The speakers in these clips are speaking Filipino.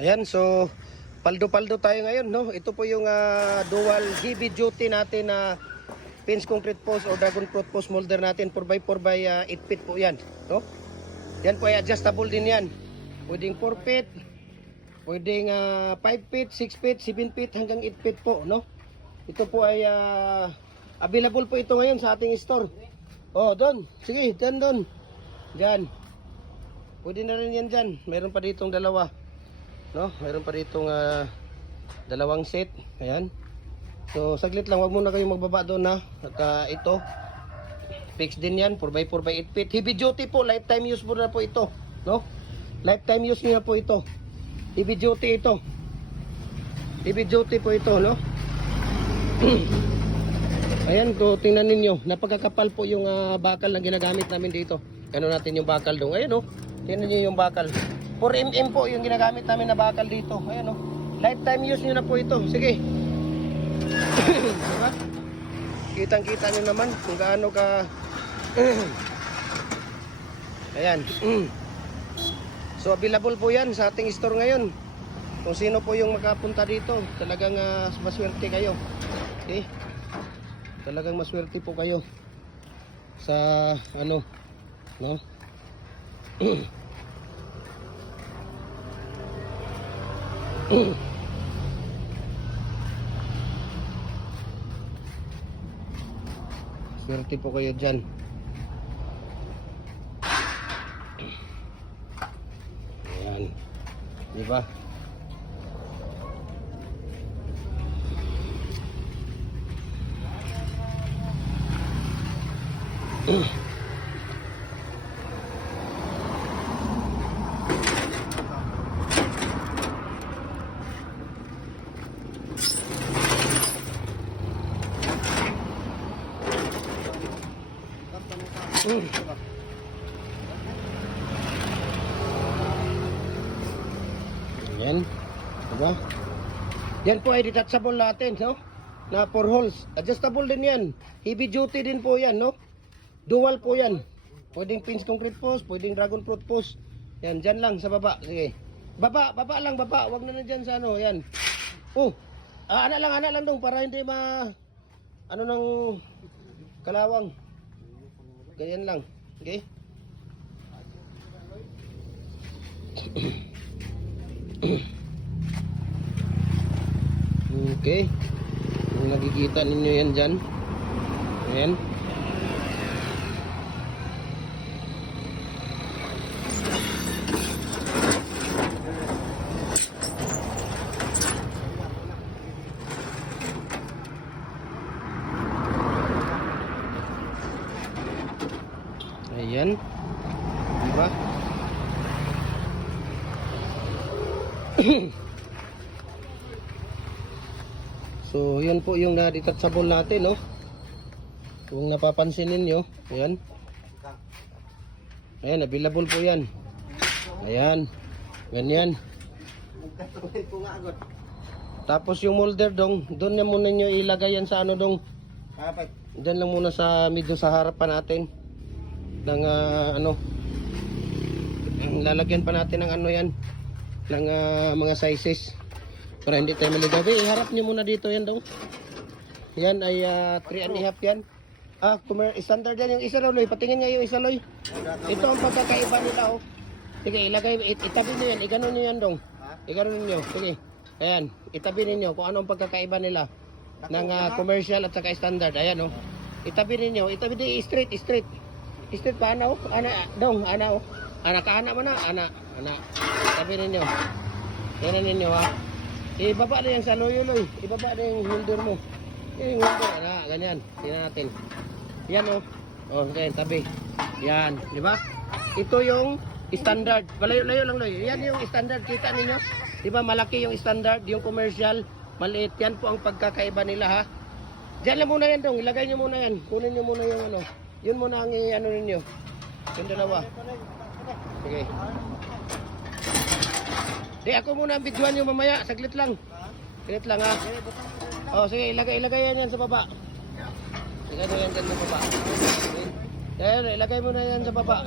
Ayan, so paldo-paldo tayo ngayon, no? Ito po yung dual heavy duty natin na pins concrete post o dragon fruit post molder natin. 4x4 by 8 feet po yan, no? Yan po ay adjustable din yan. Pwedeng 4 feet, pwedeng 5 feet, 6 feet, 7 feet hanggang 8 feet po, no? Ito po ay available po ito ngayon sa ating store. Oh, doon. Sige, doon. Diyan. Pwede na rin yan dyan. Meron pa ditong dalawa. No? Meron pa ditong dalawang set. Ayan. So, saglit lang. Huwag muna kayong magbaba doon na. At ito. Fix din yan. 4x4 by 8 feet. Heavy duty po. Lifetime use po na po ito. No? Lifetime use nyo na po ito. Heavy duty ito. Heavy duty po ito. No? Ayan. So, tingnan ninyo. Napagkakapal po yung bakal na ginagamit namin dito. Ano natin yung bakal doon. Ayan o. Tingnan nyo yung bakal. 4mm po yung ginagamit namin na bakal dito. Ayan o. Lifetime use nyo na po ito. Sige. Diba? Kitang-kita nyo naman kung gaano ka... Ayan. So available po yan sa ating store ngayon. Kung sino po yung makapunta dito, talagang maswerte kayo. Okay? Talagang maswerte po kayo sa ano, no? Swerte po kayo dyan. Ayan. Diba? Ayan. Diba? Yan po ay detachable natin, no? Na 4 holes. Adjustable din yan. Heavy duty din po yan, no? Dual po yan. Pwedeng pins concrete post, pwedeng dragon fruit post. Yan, dyan lang sa baba. Sige. Baba lang, baba. Huwag na dyan sa ano, yan. Oh. Ana lang dong para hindi ano ng kalawang. Ganyan lang. Okay? Okay. Kung nakikita ninyo yan dyan. Ayan. Ayan. Diba? So, yan po yung na-detachable natin, no? Kung napapansin ninyo, ayan. Ayan, available po yan. Ayan. Ganyan. Tapos yung molder dong, doon na muna nyo ilagay yan sa ano dong. Diyan lang muna sa medyo sa harapan natin. Ng ano. Lalagyan pa natin ng ano yan. Ng mga sizes. Para hindi tayo maligaw. Iharap nyo muna dito yan dong. Yan ay 3.5 yan. Standard yan yung isa loy. Patingin nga yung isa loy. Ito ang pagkakaiba nila oh. Sige, ilagay, itabi nyo yan. Iganon nyo yan dong. Iganon nyo. Sige. Ayan, itabi ninyo kung ano ang pagkakaiba nila. Ng commercial at saka standard. Ayan oh. Itabi ninyo. Itabi di straight. Straight pa ana oh. Ana dong, ana oh. Ana ka ana man na. Ana. Itabi ninyo. Tingnan ninyo ha. Ibaba na yan sa loy. Ibaba na yung holder mo. Yung holder, ganyan. Tingnan natin. Yan o. O, okay, tabi. Yan, di ba? Ito yung standard. Malayo lang loy. Yan yung standard. Kita ninyo? Di ba malaki yung standard, yung commercial, maliit. Yan po ang pagkakaiba nila ha. Diyan lang muna yan dong. Ilagay nyo muna yan. Kunin nyo muna yung ano. Yun muna ang ano ninyo. Yung dalawa. Sige. Di ako muna ang videoan nyo mamaya, saglit lang. Saglit lang ha. O sige, ilagay yan sa baba. Ilagay nyo yan dyan sa baba. Ayan, ilagay mo na yan sa baba.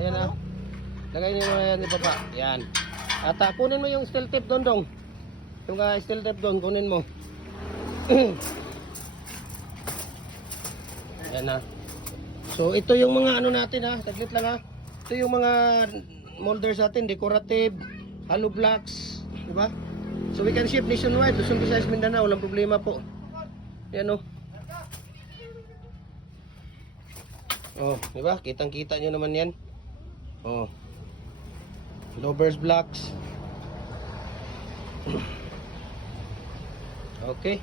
Ayan ha. Ilagay nyo na yan sa baba. Yan. At kunin mo yung steel tip doon dong. Yung steel tip doon, kunin mo. Yan na. So ito yung mga ano natin ha, saglit lang ha. Ito yung mga molders natin, decorative, hollow blocks, di ba? So we can ship nationwide, Luzon, Visayas, Mindanao, walang problema po. Yan o. Oh, di ba? Kitang-kita nyo naman yan. Oh. Lovers blocks. Okay.